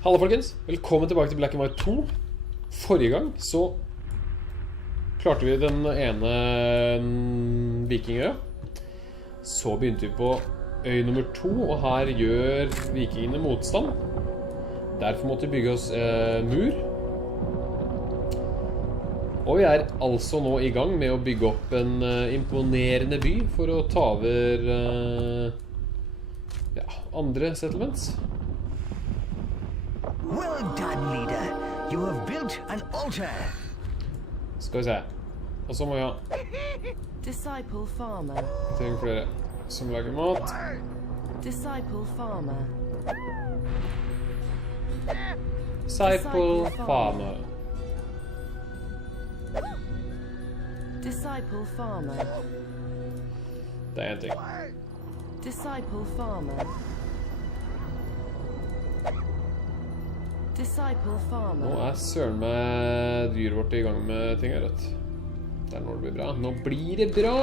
Hallo folkens, velkommen tilbake til Black and White 2. Forrige gang så klarte vi den ene vikingøya. Så begynte vi på øy nummer 2, og her gjør vikingene motstand. Derfor måtte vi bygge oss mur. Og vi er altså nå i gang med å bygge opp en imponerende by for å ta over andre settlements. Well done, leader. You have built an altar. Skal vi se. Og så må vi ha Disciple farmer. Vi trenger flere som lager mat. Disciple farmer. Disciple farmer. Disciple farmer. Det er en ting. Disciple farmer. Disciple farmer. Nå er søren med dyret vårt i gang med ting her, rett. Det er når det blir bra. Nå blir det bra!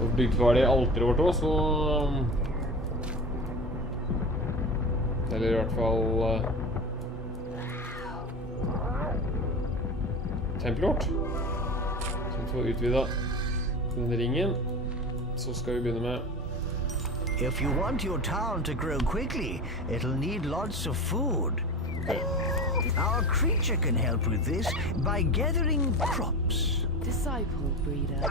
Og bygd ferdig alteret vårt også, så... Eller i hvert fall... tempelet vårt. Så vi får utvidet denne ringen. Så skal vi begynne med... If you want your town to grow quickly, it'll need lots of food. Okay. Our creature can help with this by gathering crops. Disciple breeder.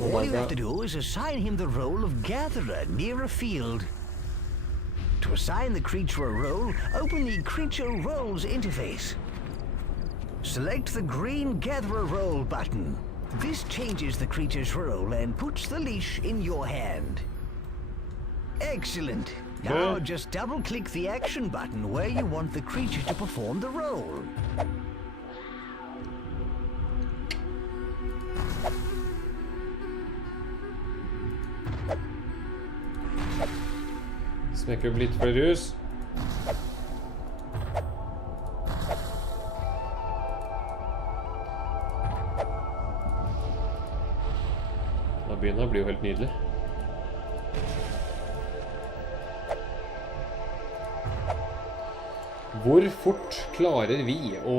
All you have to do is assign him the role of gatherer near a field. To assign the creature a role, open the Creature Roles interface. Select the green Gatherer Role button. This changes the creature's role and puts the leash in your hand. Excellent. Now just double-click the action button where you want the creature to perform the role. Smekker opp litt flere hus. Byen her blir jo helt nydelig. Hvor fort klarer vi å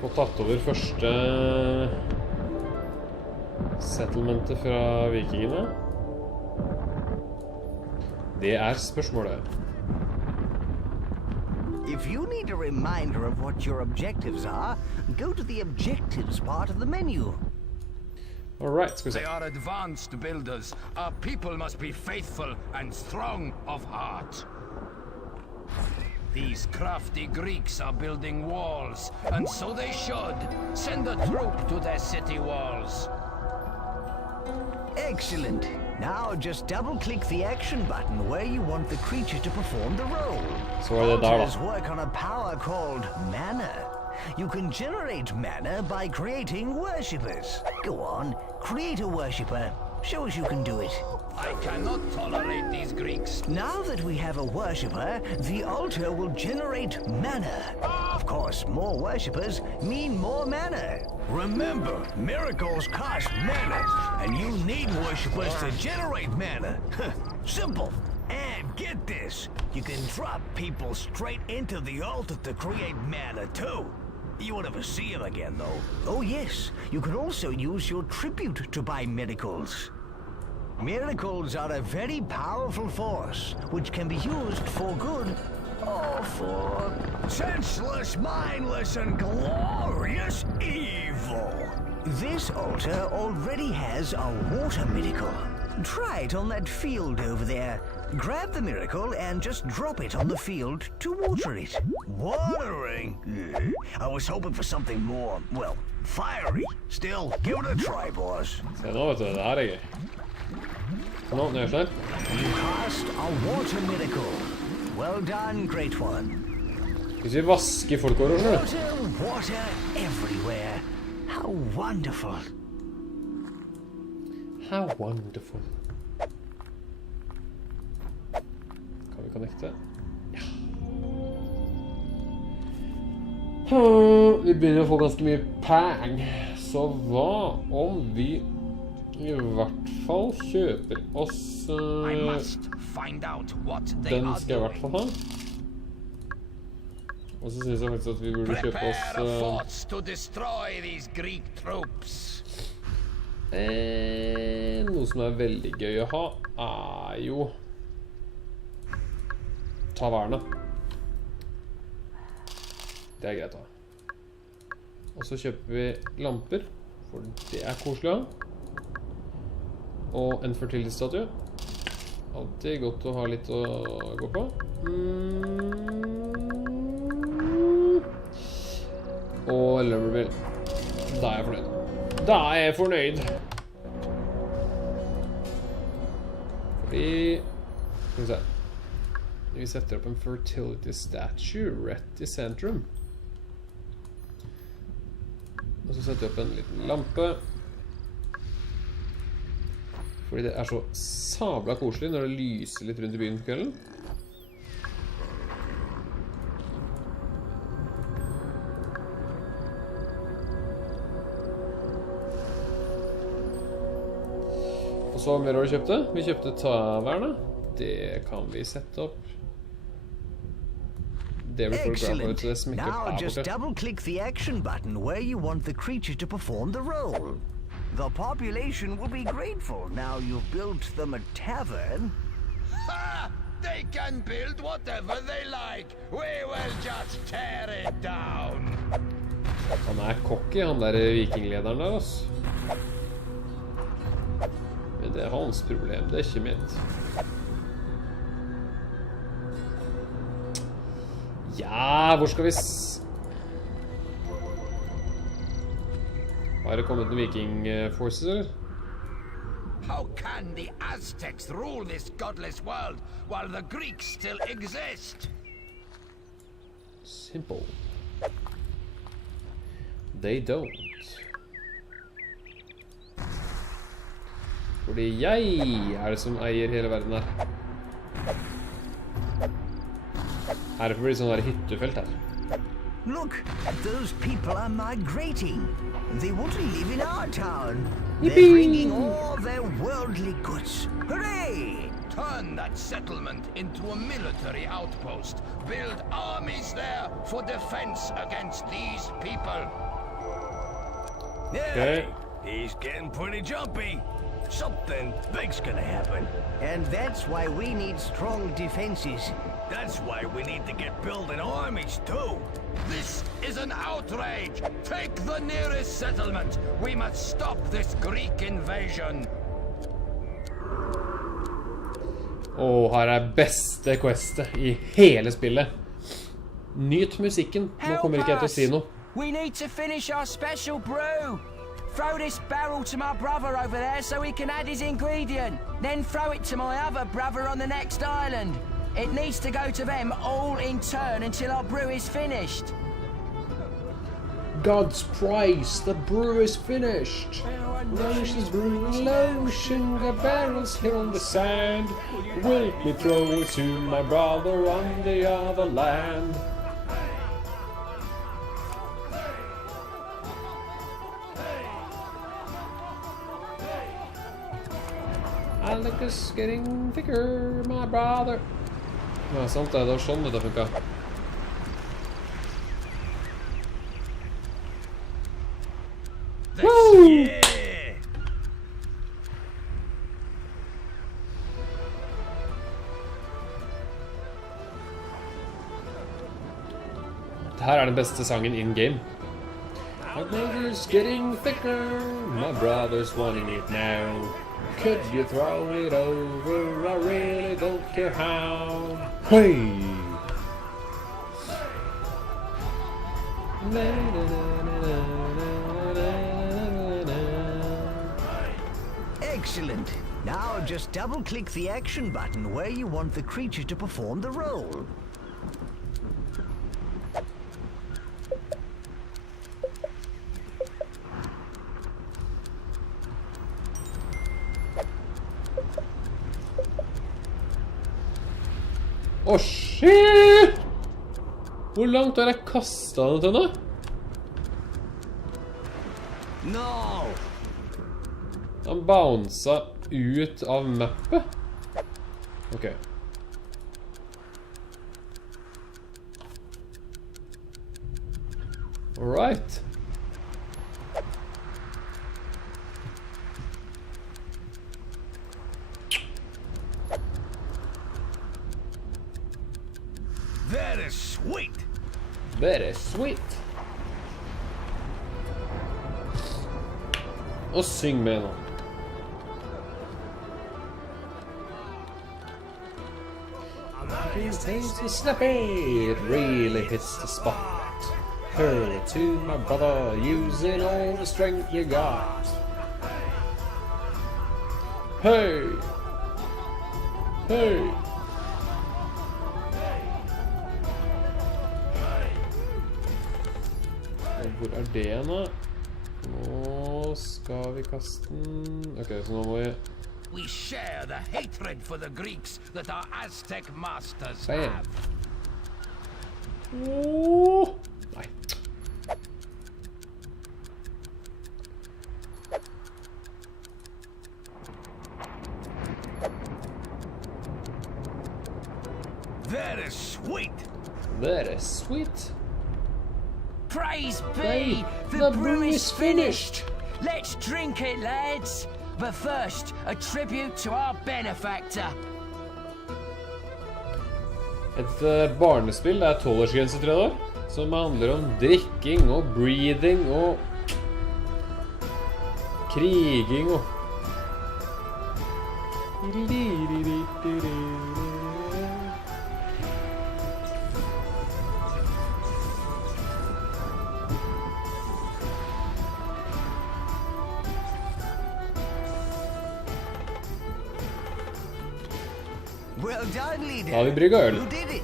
få tatt over første settlementet fra vikingene? Det er spørsmålet. If you need a reminder of what your objectives are, go to the objectives part of the menu. Alright, skal vi se. They are advanced builders. Our people must be faithful and strong of heart. These crafty Greeks are building walls, and so they should. Send a troop to their city walls. Excellent. Now just double-click the action button where you want the creature to perform the role. Så er det der da. Altars work on a power called mana. You can generate mana by creating worshippers. Go on, create a worshipper. Show us you can do it. I cannot tolerate these Greeks. Now that we have a worshipper, the altar will generate mana. Of course, more worshippers mean more mana. Remember, miracles cost mana, and you need worshippers to generate mana. Simple. And get this, you can drop people straight into the altar to create mana too. You won't ever see him again, though. Oh, yes. You can also use your tribute to buy miracles. Miracles are a very powerful force, which can be used for good or for senseless, mindless, and glorious evil. This altar already has a water miracle. Try it on that field over there. Grab the miracle and just drop it on the field to water it. Watering? I was hoping for something more, well, fiery. Still, give it a try, boss. Se nå, vet du, det her er gøy. Nå, når jeg slår. You cast a water miracle. Well done, great one. Hvis vi vasker folk over, skjønner du? Water, water everywhere. How wonderful. How wonderful. Kan vi connecte? Ja. Vi begynner å få ganske mye pang. Så hva om vi I hvert fall kjøper oss I must find out what they den are skal jeg I hvert doing. fall ha. Og så synes jeg faktisk at vi burde kjøpe Prepare a oss force to destroy these Greek troops. noe som veldig gøy å ha jo tavernet. Det greit å ha. Og så kjøper vi lamper, for det koselig å ha. Og en fertility-statue. Alltid godt å ha litt å gå på. Og lumbermill. Da jeg fornøyd. Da jeg fornøyd. Fordi skal vi se. Vi setter opp en fertility statue rett I sentrum. Og så setter vi opp en liten lampe. Fordi det så sabla koselig når det lyser litt rundt I byen på kvelden. Og så mer har vi kjøpte. Vi kjøpte tavernet. Det kan vi sette opp. Det blir folk glad for å smekke opp Now her just borte. double-click the action button where you want the creature to perform the role. The population will be grateful now you've built them a tavern. Ha! They can build whatever they like. We will just tear it down. Han cocky, han der vikinglederen der, altså. Men det hans problem, det ikke mitt. Ja, hvor skal vi Har det kommet noen viking-forces, eller? How can the Aztecs rule this godless world while the Greeks still exist? Simple. They don't. Fordi jeg det som eier hele verden her. Her får det bli sånn der hyttefelt her. Look, those people are migrating. They want to live in our town. They're bringing all their worldly goods. Hooray! Turn that settlement into a military outpost. Build armies there for defense against these people. Okay. He's getting pretty jumpy. Something big's gonna happen. And that's why we need strong defenses. That's why we need to get building armies too. This is an outrage. Take the nearest settlement. We must stop this Greek invasion. Her beste questet I hele spillet. Nyt musikken. Nå kommer ikke jeg til å si noe. We need to finish our special brew. Throw this barrel to my brother over there so he can add his ingredient. Then throw it to my other brother on the next island. It needs to go to them all in turn until our brew is finished. God's price, the brew is finished. Lotion's brewing lotion, the barrel's here on the sand. Will me throw it to my brother on the other land. I like us getting thicker, my brother. Ja, sant det var sånn det funket. Yeah! Her den beste sangen in game. My brother's getting thicker, my brother's wanting it now. Could you throw it over? I really don't care how. Hey! Excellent. Now just double-click the action button where you want the creature to perform the role. Shit! Hvor langt har jeg kastet den til nå? No! Han bounsa ut av mappet. Ok. Alright. That is sweet. Very sweet. Og syng med nå. Tasty snappy, it really hits the spot. Hurl it to my brother, using all the strength you got. Hey! Hey! Hvor det nå? Nå skal vi kaste den. Ok, så nå må vi... We share the hatred for the Greeks that our Aztec masters Bam. have. Nei. That is sweet. That is sweet. Praise be! Hey, The brew is finished! Let's drink it, lads! But first, a tribute to our benefactor. Et barnespill, det 12-årsgrense, tror jeg da, som handler om drikking og breathing og kriging og... Well done, leader. Da har vi brygget øl. You did it.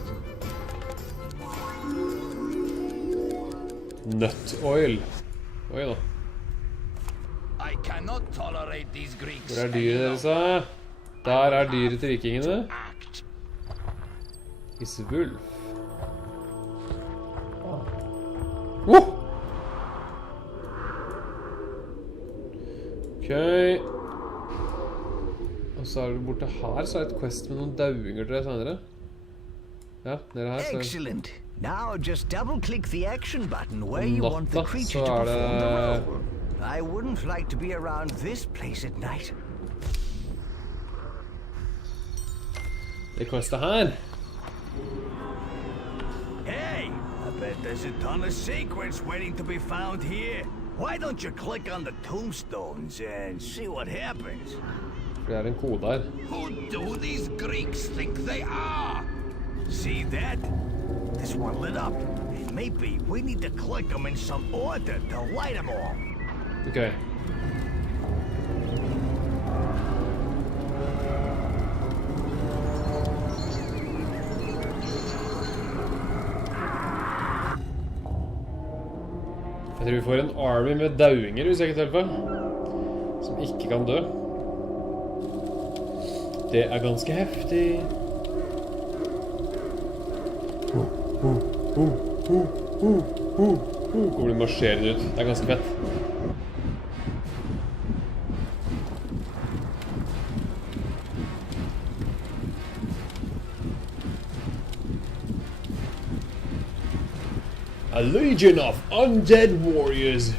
Nut oil. Oi da. I cannot tolerate these Greeks. Hvor dyret deres da? Der dyret til vikingene. Act. Isvulf. Ok. Og så det borte her, så et quest med noen dauinger til deg senere. Ja, nede her, så... Excellent. Now just double-click the action button where you want the Natta, creature så to det... perform the role. I wouldn't like to be around this place at night. Det questet her. Hey, I bet there's a ton of secrets waiting to be found here. Why don't you click on the tombstones and see what happens? Det en kode her. Who do these Greeks think they are? See that? This one lit up. Maybe we need to click them in some order to light them all. Ok. Jeg tror vi får en army med dauinger, hvis jeg ikke tar feil. Som ikke kan dø. Det ganske heftig. Hvor blir marsjerende ut. Det ganske fett. A legion of undead warriors.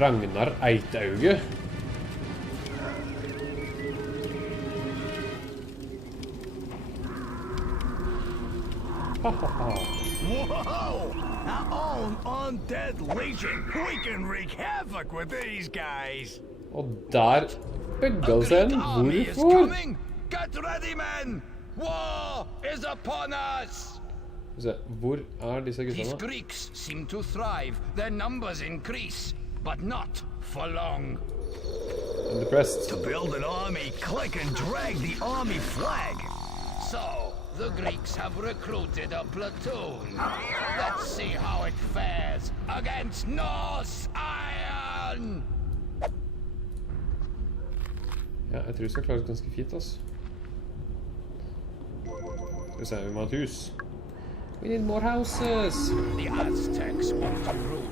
Ragnar Eitauge. Whoa! Our own undead legion. We can wreak havoc with these guys. Og der bygget det seg en. Army is Hvorfor? coming. Get ready, men. War is upon us. Hvor disse These guttene? Greeks seem to thrive. Their numbers increase, but not for long. I'm depressed. To build an army, click and drag the army flag. So, the Greeks have recruited a platoon. Let's see how it fares against Norse iron. Ja, jeg tror vi skal klare det ganske fint, altså. Skal vi se, vi må ha et hus. We need more houses. The Aztecs want to rule.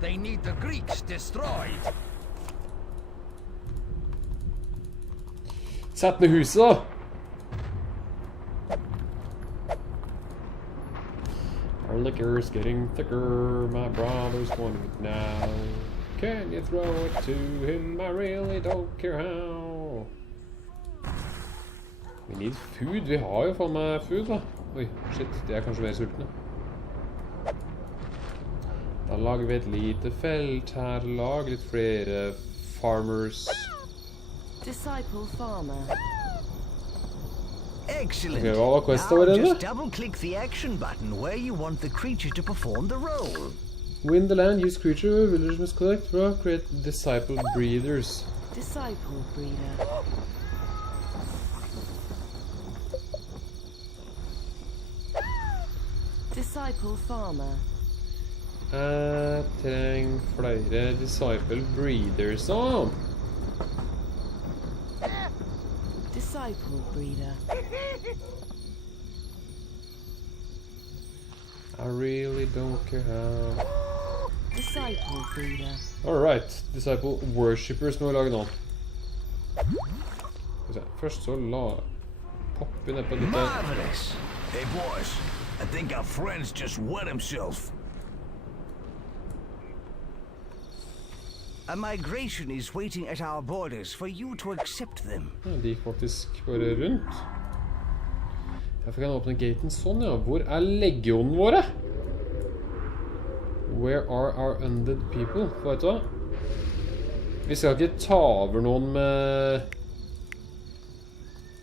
They need the Greeks destroyed. Sett ned huset da. Our liquor's getting thicker. My brother's wanting it now. Can you throw it to him? I really don't care how. We need food. Vi har jo faen meg food da. Oi, shit. De er kanskje mer sultne. Da lager vi et lite felt her. Lager litt flere farmers. Disciple farmer. Excellent. Okay, hva var quest Now over denne? just double-click the action button where you want the creature to perform the role. Win the land, use creature, villagers must collect rock, create disciple breeders. Disciple breeder. Disciple farmer. Jeg trenger flere disciple breeders da. Disciple breeder. I really don't care how. Disciple breeder. Alright, disciple worshippers må vi lage nå. Skal vi se, først så poppe ned på dette. Marvelous. Hey boys, I think our friend's just wet himself. A migration is waiting at our borders for you to accept them. Ja, de gikk faktisk bare rundt. Derfor kan jeg åpne gaten sånn, ja. Hvor er legionen våre? Where are our undead people? Vet du hva? Vi skal ikke ta over noen med...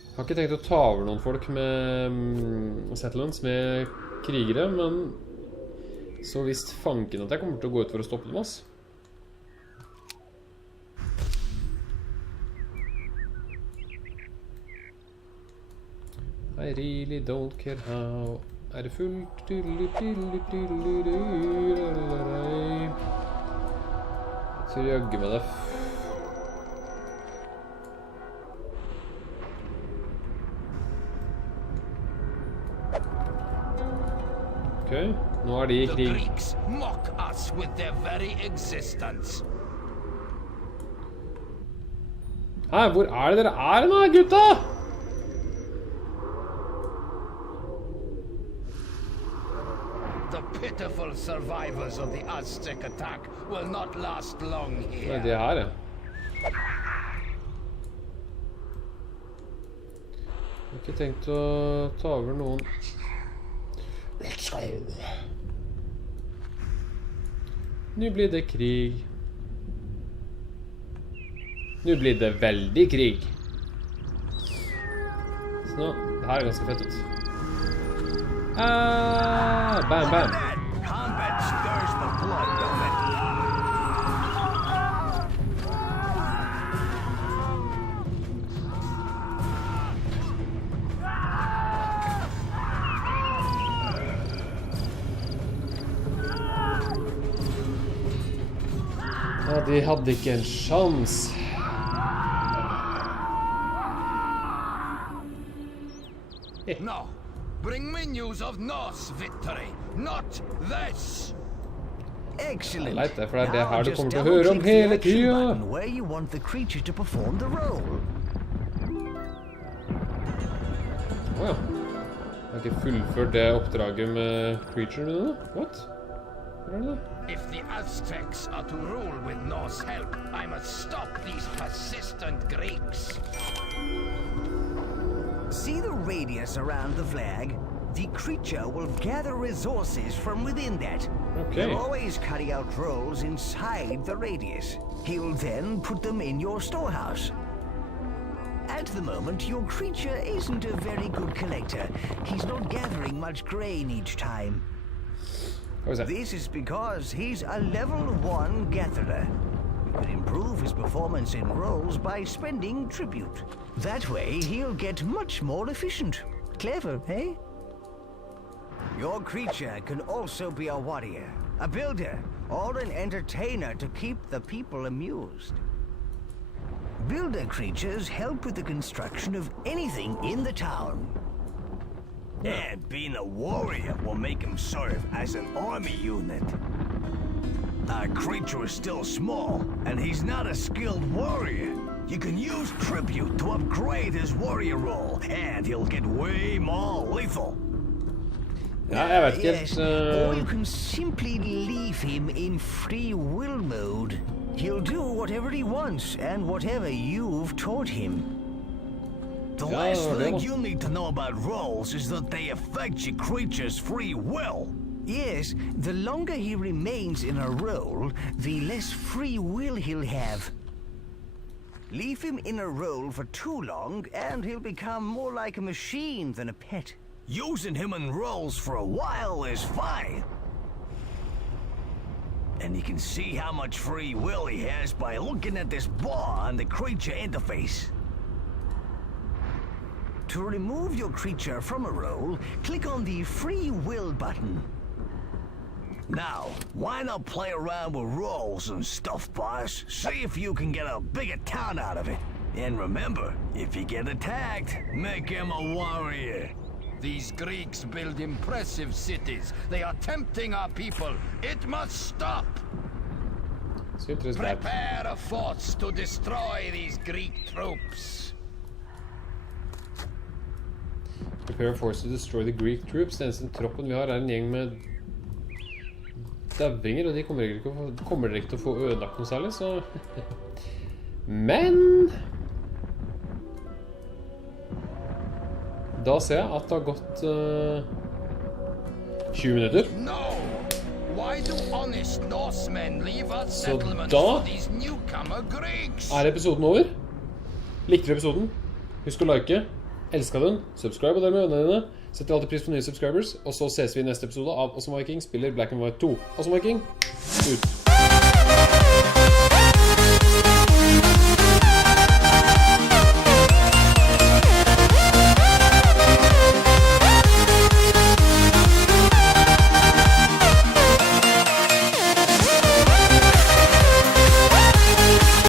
Jeg har ikke tenkt å ta over noen folk med settlements, med krigere, men så visst fanken at jeg kommer til å gå ut for å stoppe dem, ass. I really don't care how. Er det fullt? Jeg tror jaggu med det. Ok, nå er de i The krig. Greeks mock us with their very existence. Hæ, hvor er det dere er nå, gutta? The pitiful survivors of the Aztec attack will not last long Nei, here. de er her, ja. Jeg har ikke tenkt å ta over noen. Let's go! Nå blir det krig. Nå blir det veldig krig. Så nå, det her er ganske fett ut. Bam, bam. Combat stirs the blood, don't it? Ja, de hadde ikke en sjans. No, bring me news of Norse victory, not this! Excellent. Jeg vet det, for det er det Now her du just kommer til å høre om double-click the hele action tiden. button where you want the creature to perform the role. Åja. Jeg har ikke fullført det oppdraget med creature nå. What? Hvor er det da? If the Aztecs are to rule with Norse help, I must stop these persistent Greeks. See the radius around the flag? The creature will gather resources from within that. Okay. He'll always carry out rolls inside the radius. He'll then put them in your storehouse. At the moment, your creature isn't a very good collector. He's not gathering much grain each time. Hva var det? This is because he's a level 1 gatherer. You could improve his performance in rolls by spending tribute. That way, he'll get much more efficient. Clever, eh? Your creature can also be a warrior, a builder, or an entertainer to keep the people amused. Builder creatures help with the construction of anything in the town. And being a warrior will make him serve as an army unit. Our creature is still small, and he's not a skilled warrior. You can use tribute to upgrade his warrior role, and he'll get way more lethal. Ja, jeg vet ikke helt... Or you can simply leave him in free will mode. He'll do whatever he wants, and whatever you've taught him. The last thing you need to know about roles is that they affect your creature's free will. Yes, the longer he remains in a role, the less free will he'll have. Leave him in a role for too long, and he'll become more like a machine than a pet. Using him in roles for a while is fine. And you can see how much free will he has by looking at this bar on the creature interface. To remove your creature from a role, click on the Free Will button. Now, why not play around with roles and stuff, boss? See if you can get a bigger town out of it. And remember, if you get attacked, make him a warrior. These Greeks build impressive cities. They are tempting our people. It must stop. Prepare a force to destroy these Greek troops. Prepare a force to destroy the Greek troops. Den eneste troppen vi har en gjeng med døvinger, og de kommer dere ikke til å få ødelagt noe særlig, så... Men... Da ser jeg at det har gått 20 minutter. Så da er episoden over. Likte du episoden? Husk å like, elsker den, subscribe og dere med vennene dine. Setter alltid pris på nye subscribers. Og så ses vi i neste episode av AwesomeViking spiller Black and White 2. AwesomeViking, ut!